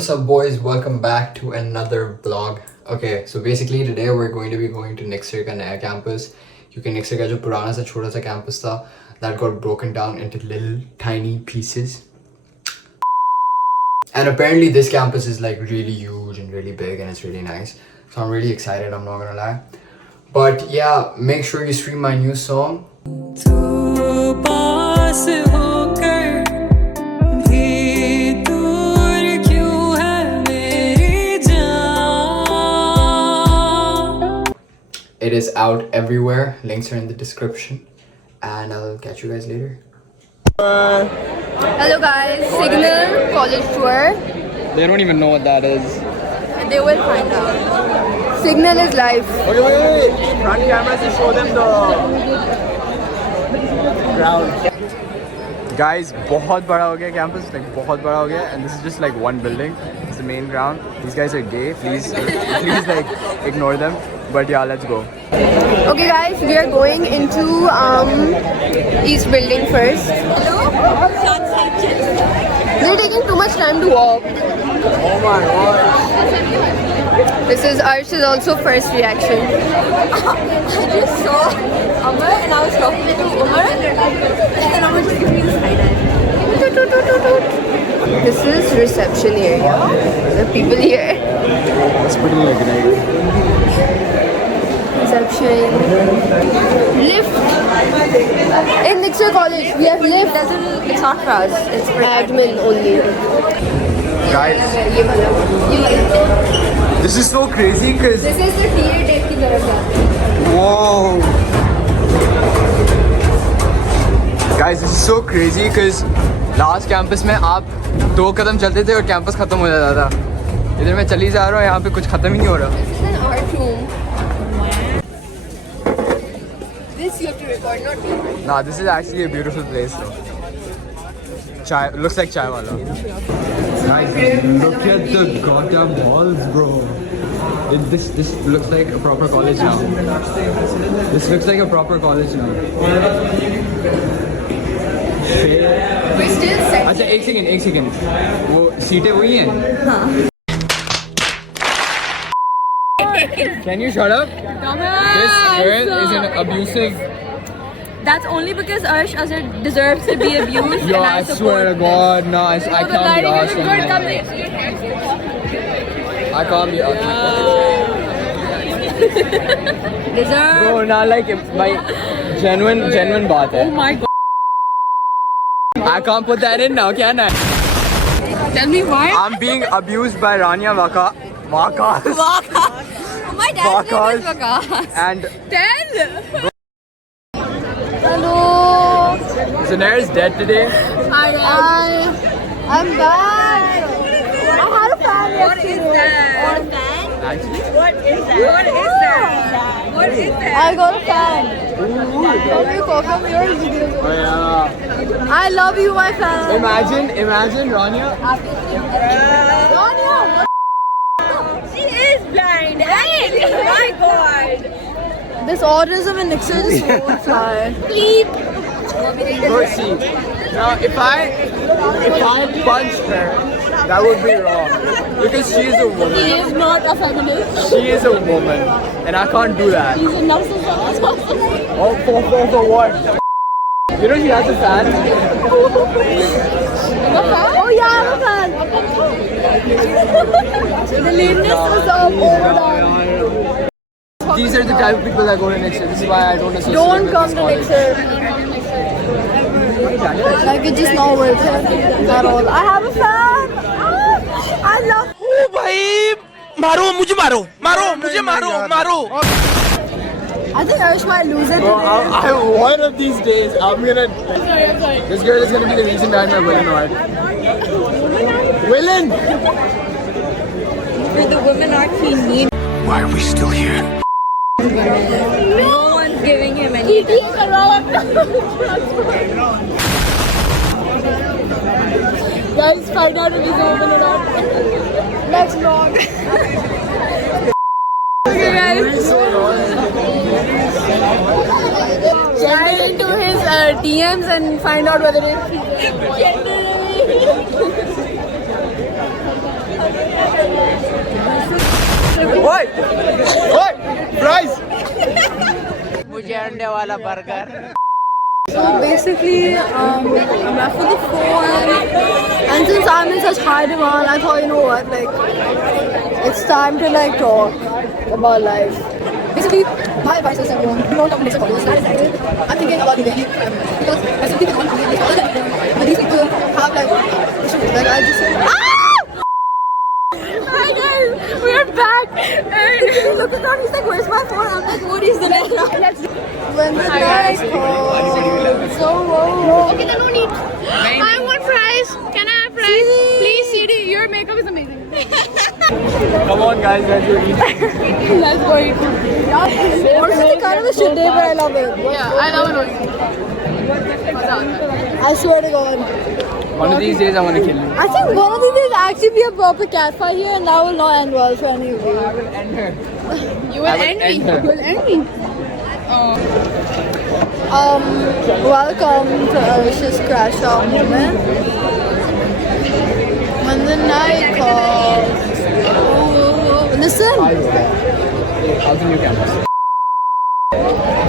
What's up boys, welcome back to another vlog. Okay, so basically today we're going to be going to Nixer का नया campus क्योंकि Nixer का जो पुराना सा छोटा सा campus था that got broken down into little tiny pieces. And apparently this campus is like really huge and really big and it's really nice. So I'm really excited, I'm not gonna lie. But yeah, make sure you stream my new song. It is out everywhere. Links are in the description. And I'll catch you guys later. Hello guys, Signal college tour. They don't even know what that is. They will find out. Signal is life. Okay, wait. Front cameras to show them the ground. Guys, बहुत बड़ा हो गया campus, like बहुत बड़ा हो गया, and this is just like one building. It's the main ground. These guys are gay. Please like ignore them. But yeah, let's go. Okay guys, we are going into East building first. Hello? They're taking too much time to walk. Oh my god. This is Arsh's also first reaction. I just saw Amar and I was talking to Umar and then Amar just gave me this side eye. This is reception area. There are people here. It's pretty like nice. Reception. Lift. In Nixer College, we have lift. It's not for us. It's for admin only. Guys, this is so crazy because. This is the TA deck की तरफ जाते हैं. Whoa. Guys, this is so crazy because last campus में आप 2 कदम चलते थे और campus खत्म हो जाता था. इधर मैं चली जा रहा हूँ, यहाँ पे कुछ खत्म ही नहीं हो रहा. This is an art room. This you have to record, not me. Nah, this is actually a beautiful place though. Chai, looks like chai wala. Guys, look at the goddamn halls, bro. This looks like a proper college now. This looks like a proper college now. We're still set. अच्छा एक second वो सीटें वही हैं? हाँ. Can you shut up? This girl is an abusive. That's only because Arsh Azhar deserves to be abused. Yo, and I swear to God, no, I can't be asked anymore. I can't be asked. Deserve. Bro, not like my genuine baat hai. Oh my god. I can't put that in now, can I? Tell me why. I'm being abused by Rania Vakas. My dad's name is Vakas. And Tell. Hello. Zunair is dead today. I'm back. I had a fan yesterday. What is that? Actually? What is that? What is that? What is that? I got a fan. From yours. Oh yeah. I love you, my fan. Imagine Rania. Rania. She is blind. Right? My god. This autism in Nixer just won't fly. Please. Proceed. Now, if I punch her, that would be wrong because she is a He woman. is not a feminist. She is a woman, and I can't do that. He's a narcissist. Oh, for what? You know she has a fan. Oh yeah, I'm a fan. The lameness is overdone. These are the type of people that go to Nixer. This is why I don't associate Don't with come this to college. Nixer. Like it's just not worth it at all. I have a fan. I love. ओ भाई मारो मुझे मारो I think Arsh might lose it Bro, today. one of these days, I'm gonna. This girl is gonna be the reason behind my villain art. Villain! For the women art he needs. Why are we still here? No one's giving him any. Guys, find out if he's a woman or not. Next vlog. Okay guys. Slide into his DMs and find out whether it's Oi! Fries! So basically, I'm left with the phone, and since I'm in such high demand, I thought, you know what, like, it's time to like talk about life. Basically, my advice is everyone, you don't talk to next callers. I'm thinking about the daily because I simply can't do this all the time. But these people have like issues. Like I just Hi guys, we're back. he looked around, he's like, where's my phone? I'm like, what is the next round? When the night falls, so Okay, then no need. I want fries. Can I have fries? Please, CD. Your makeup is amazing. Come on, guys, let's go eat. Let's go eat. honestly, kind of a shit day, but I love it. Yeah, I love it also. I swear to God. One of these days, I want to kill you. I think one of these days actually be a proper cat fight here, and that will not end well for any of you. I will end her. You will end me. end her. You will end me. Welcome to Arish's Crash Out moment. When the night calls. Listen, How's the new campus?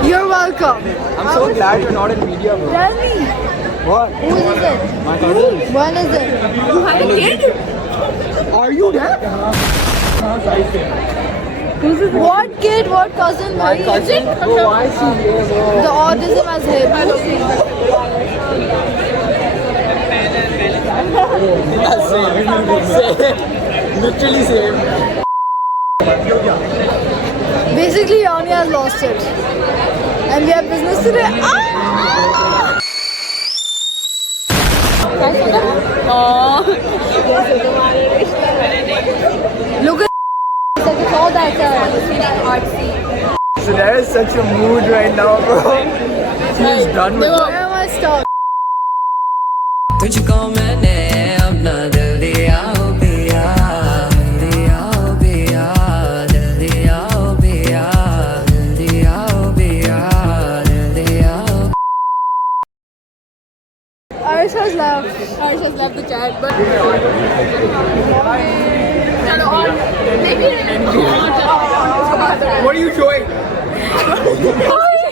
you're welcome. I'm so glad you're not in media, bro. Tell me, What? who is it? My cousin. When is it? You have a kid? Are you there? What kid? What cousin? My cousin? Bro, why is she here, bro? The autism has hit. Same. Literally same. Basically, Yanni has lost it. And we have business today. Ah! Look at it's all that So there is such a mood right now, bro. She's done with Where it. am I stuck? तुझको मैंने अपना दिल दिया ओ पिया दिल दिया ओ पिया दिल दिया ओ पिया दिल दिया ओ पिया दिल दिया ओ Arish has left. Arish has left the chat, but chalo on. Maybe What are you showing?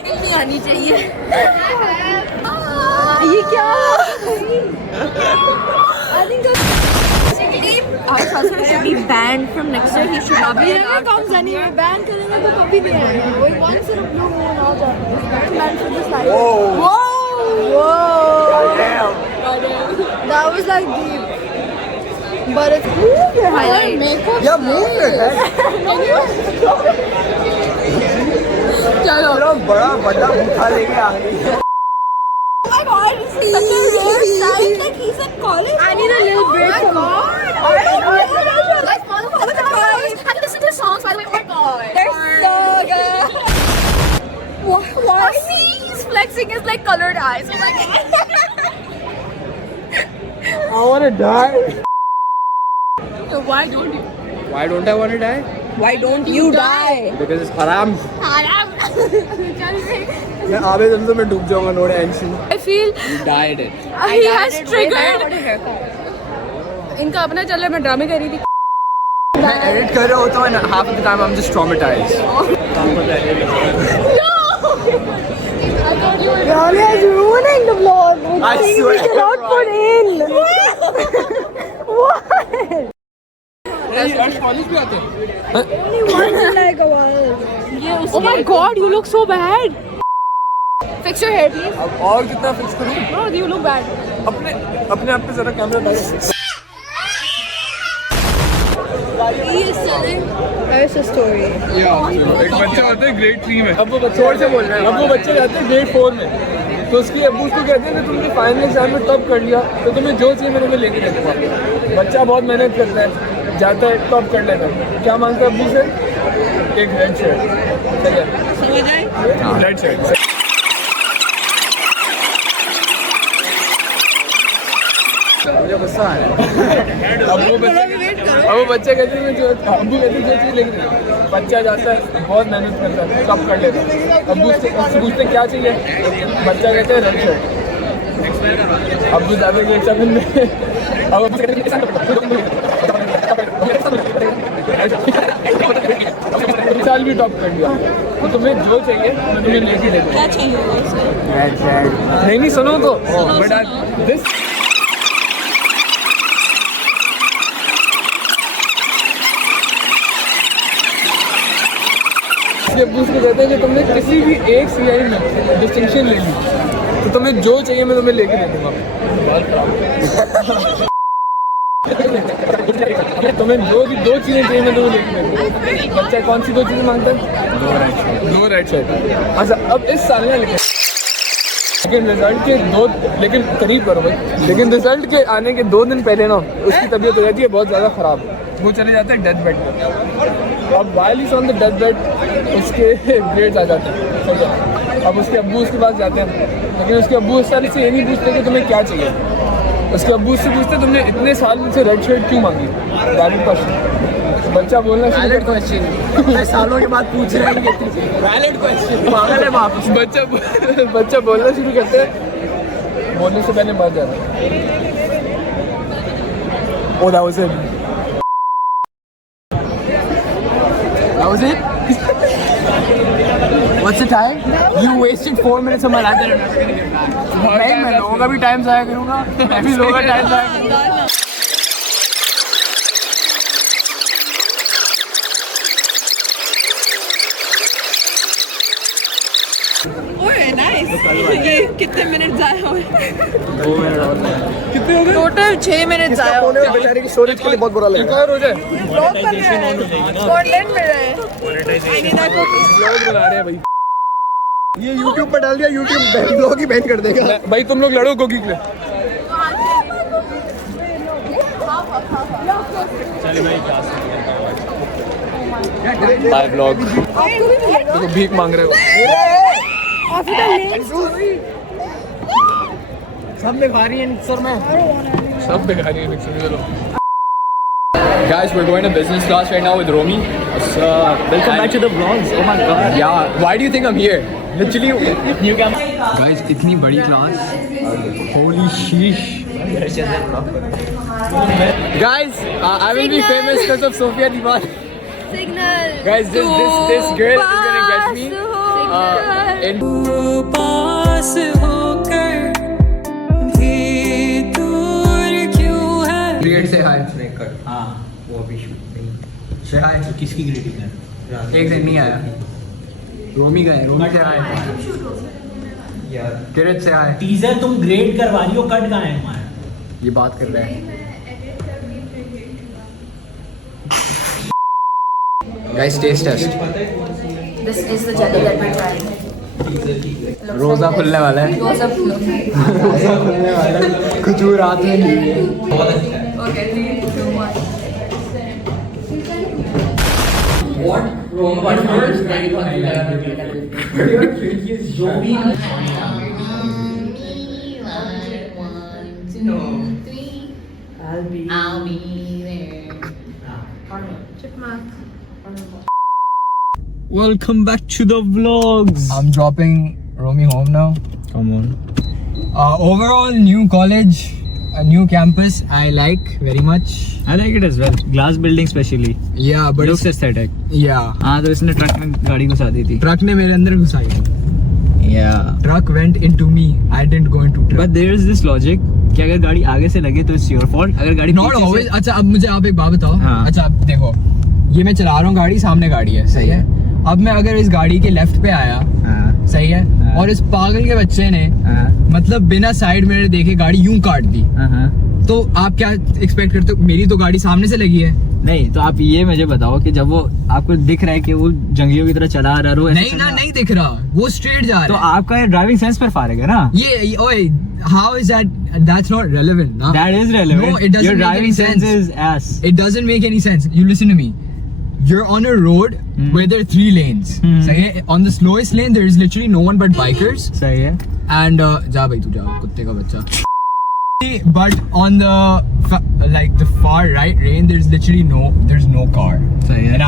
नहीं आनी चाहिए. ये क्या? I think Arish also should be banned from next year. He should not be he never allowed. comes anywhere. Ban करेंगे तो कभी नहीं आएगा. वही once in a blue moon आ जाता है. Ban for this life. Whoa. Whoa. Damn. That was like deep. But it's move your hair, Highlight. makeup. Yeah, move your head. चलो. इतना बड़ा बड़ा उठा लेके आ गई. Oh my god, he's such a rare sight. Like he's at college. I need a little break from Guys, follow the guys. Have you listened to his songs, by the way? Oh my god. They're so good. Why? See, he's flexing his like colored eyes. Oh my god. I want to die. Why don't you? Why don't I want to die? Why don't you die? Because it's haram. Haram. मैं आधे दिन से मैं डूब जाऊंगा. No tension. I feel You died it. he has triggered. इनका अपना चल रहा है. मैं ड्रामे कर रही थी. मैं edit कर रहा होता हूँ and half of the time I'm just traumatized. Rani is ruining the vlog. I Things swear. we cannot put in. What? College भी आते हैं. Only once in like a while. Oh my god, you look so bad. Fix your hair, please. अब और कितना fix करूँ? No, you look bad. अपने आप पे जरा कैमरा डालो. He is telling Arish's story. एक बच्चा होता है ग्रेड 3 में. अब वो बच्चे से बोल रहे हैं. अब वो बच्चे जाते हैं ग्रेड 4 में. तो उसकी अब्बू उसको कहते हैं कि तुमने फाइनल एग्जाम में टॉप कर लिया तो तुम्हें जो चाहिए मैं तुम्हें लेके देता हूँ. बच्चा बहुत मेहनत करता है, जाता है टॉप कर लेता है. क्या मांगता है अब्बू से? एक रेड शर्ट. Red shirt. मुझे गुस्सा आ रहा है. अब वो बच्चे कहते हैं जो अब्बू कहते हैं जो चीज़ लेके देता हूँ. बच्चा जाता है बहुत मेहनत करता है टॉप कर लेता है. अब्बू उससे पूछते क्या चाहिए? बच्चा कहते हैं रेड शर्ट. अब्बू जाते हैं 7 में. अब अब्बू कहते हैं भी टॉप कर दिया। तो तुम्हें जो चाहिए मैं तुम्हें लेके दे दूँगा। क्या चाहिए उसे? नहीं सुनो तो बट दिस ये बूस्ट कहते हैं कि तुमने किसी भी एक सीआई में डिस्टिंक्शन ले ली तो तुम्हें जो चाहिए मैं तुम्हें लेके दे दूँगा। तुम्हें जो भी दो चीजें चाहिए मैं तुम्हें लेके दे दूँगा। बच्चा कौन सी दो चीजें मांगता है? दो राइट साइड। अच्छा अब इस साल ना लेकिन रिजल्ट के लेकिन करीब करो भाई। लेकिन रिजल्ट के आने के 2 दिन पहले ना उसकी तबीयत हो जाती है बहुत ज़्यादा ख़राब। वो चले जाते हैं डेथ बेड पे। अब while is on the death bed उसके ग्रेड्स आ जाते हैं। सही है। अब उसके अब्बू उसके पास जाते हैं लेकिन उसके अब्बू उस साल से ये नहीं पूछते कि तुम्हें क्या चाहिए। उसके अब्बू से पूछते तुमने इतने साल से रेड शर्ट क्यों मांगी। Valid question. बच्चा बोलना वैलिड क्वेश्चन सालों के बाद पूछ रहे हैं वैलिड क्वेश्चन पागल है वापस। बच्चा बोलना शुरू करते हैं बोलने से पहले मर जाता है। Oh, that was it. That was it? What's the time? You wasted 4 minutes of my life. मैं लोगों का भी टाइम ज़ाया करूँगा। मैं भी लोगों का टाइम ज़ाया करूँगा। ओए नाइस। ये कितने मिनट जाए हुए? कितने हो गए? टोटल 6 मिनट जाए हुए। बेचारे की स्टोरेज के लिए बहुत बुरा लगा। एक और हो जाए। ब्लॉग कर रहे हैं। कंटेंट मिल रहा है। I need that cookie. Blog बना रहे हैं भाई। ये YouTube पर डाल दिया, YouTube ब्लॉग ही बैन कर देगा। भाई तुम लोग लड़ो कोकी के लिए। Bye blog. देखो भीख मांग रहे हो। सब में भारी है सर मैं। सब बेकार ही है मिक्सर में। चलो Guys, we're going to business class right now with Romy. Welcome back to the vlogs. Oh my god. Yeah, why do you think I'm here? Literally, New camp. guys, इतनी बड़ी class. Holy sheesh. Guys, I will be famous because of Sophia Diwan. Signal. Guys, this girl is gonna get me. In पास होकर भी दूर क्यों है Create say hi. हाँ वो अभी शूट नहीं। Say hi. किसकी ग्रेडिंग है? एक दिन नहीं आया. रोमी गए. रोमी से hi. यार किरत से hi. टीजर तुम ग्रेड करवा रही हो, कट कहाँ है हमारा? ये बात कर रहे हैं. Guys, taste test. This is the jelly that we're trying. रोजा खुलने वाला है. Goes up low. रोजा खुलने वाला है. खजूर हाथ में लिए. Okay, 3, 2, 1. What? But first, I'll be there. Welcome back to the vlogs. I'm dropping Romy home now. Come on. Overall, new college, a new campus. I like very much. I like it as well. Glass building specially. Yeah, but Looks aesthetic. yeah. हाँ तो इसने truck में गाड़ी घुसा दी थी. Truck ने मेरे अंदर घुसाई. Yeah. Truck went into me. I didn't go into truck. But there is this logic कि अगर गाड़ी आगे से लगे तो it's your fault. अगर गाड़ी Not पीछे always. से अच्छा अब मुझे आप एक बात बताओ. हाँ. अच्छा अब देखो, ये मैं चला रहा हूँ गाड़ी, सामने गाड़ी है, सही है. अब मैं अगर इस गाड़ी के लेफ्ट पे आया, हाँ. सही है, हाँ. और इस पागल के बच्चे ने हाँ. मतलब बिना साइड मिरर देखे गाड़ी यूं काट दी, हाँ. तो आप क्या एक्सपेक्ट करते हो? मेरी तो गाड़ी सामने से लगी है. नहीं तो आप ये मुझे बताओ कि जब वो आपको दिख रहा है कि वो जंगलियों की तरह चला रहा है, नहीं ना, नहीं दिख रहा, वो स्ट्रेट जा तो रहा है. आपका ये ड्राइविंग सेंस पर फारग है ना. ये ओए, how is that? That's not relevant ना. That is relevant. No, it doesn't Your make driving any sense sense. is ass. It doesn't make any sense. You listen to me. You're on a road where there are 3 lanes. सही है? On the slowest lane there is literally no one but bikers. सही है. And जा भाई तू जा, कुत्ते का बच्चा. But on the like the far right lane there's literally no car. सही है. And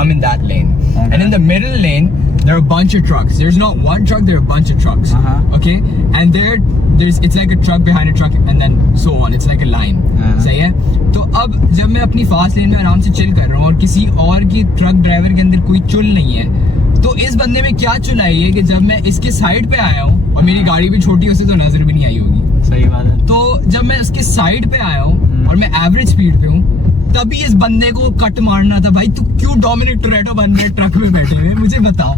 I'm in that lane. Okay. And in the middle lane there are a bunch of trucks. There's not one truck, there are a bunch of trucks. Okay, and there's it's like a truck behind a truck and then so on. It's like a line. सही है? तो अब जब मैं अपनी fast lane में आराम से चिल कर रहा हूँ और किसी और की ट्रक ड्राइवर के अंदर कोई चुल नहीं है, तो इस बंदे में क्या चुल आई है कि जब मैं इसके साइड पे आया हूँ और मेरी गाड़ी भी छोटी है, उसे तो नजर भी नहीं आई होगी। सही बात है। तो जब मैं उसके साइड पे आया हूँ और मैं एवरेज स्पीड पे हूँ, तभी इस बंदे को कट मारना था। भाई तू क्यों डोमिनिक टोरेटो बन रहे ट्रक में बैठे हुए, मुझे बता।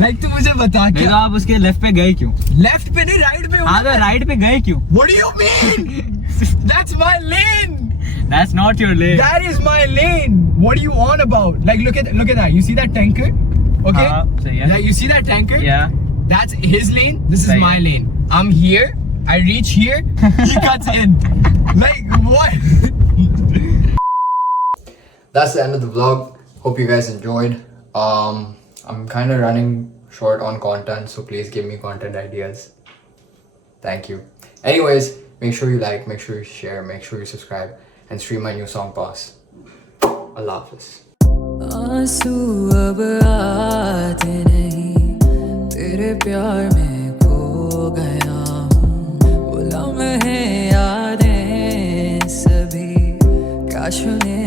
लाइक तू मुझे बता नहीं कि तो आप उसके लेफ्ट पे गए क्यों? लेफ्ट पे नहीं राइट पे। हाँ तो राइट पे गए क्यों? What do you mean? That's my lane. That's not your lane. That is my lane. What are you on about? Like look at that. You see that tanker? Okay. सही है। Yeah, you see that tanker? Yeah. That's his lane. This is सही my है। lane. I'm here. I reach here. He cuts in. Like what? That's the end of the vlog. Hope you guys enjoyed. I'm kind of running short on content, so please give me content ideas. Thank you. Anyways, make sure you like, make sure you share, make sure you subscribe, and stream my new song Boss. Allah Hafiz. आंसू अब आते नहीं, तेरे प्यार में खो गया हूँ। वो लम्हे यादें सभी क्या सुने